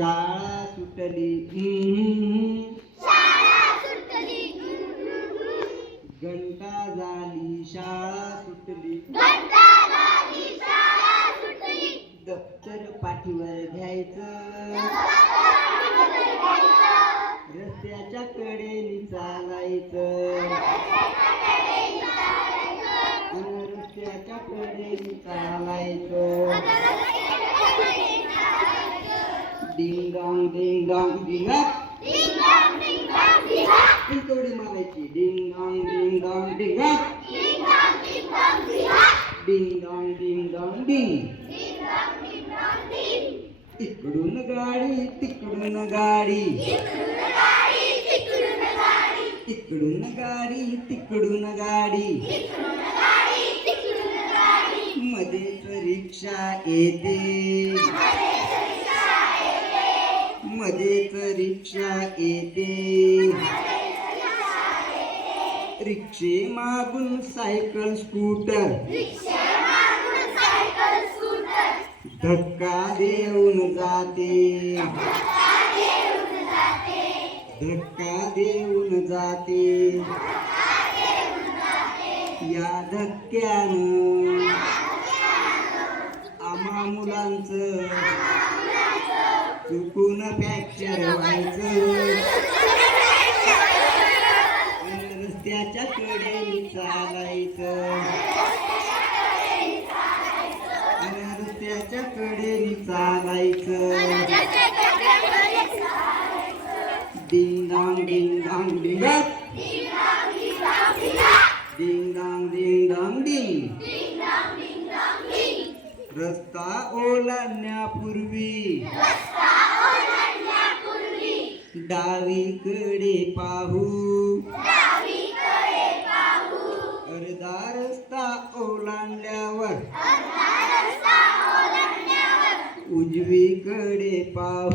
शाळा सुटली घंटा झाली शाळा सुटली दप्तर पाठीवर घ्यायचं रस्त्याच्या कडेने चालायचं रस्त्याच्या कडेने चालायचं डिंग डॉंग डिंग डॉंग डिंग उलटवडी मारायची डिंग डॉंग डिंग डॉंग डिंग डिंग डॉंग डिंग डॉंग डिंग इकडून गाडी तिकडून गाडी इकडून गाडी तिकडून गाडी मध्येच रिक्षा येते मध्येच रिक्षा येते रिक्षे मागून सायकल स्कूटर धक्का देऊन जाते धक्का देऊन जाते या धक्क्यानं आम्हा मुलांचं चुकून फ्रॅक्चर व्हायचं रस्त्याच्या कडेने चालायचं रस्त्याच्या कडेने चालायचं डिंग डॉंग डिंग डॉंग डिंग डिंग डॉंग डिंग डॉंग डिंग रस्ता ओलांडण्यापूर्वी डावीकडे पाहू अर्धा रस्ता ओलांडल्यावर उजवीकडे पाहू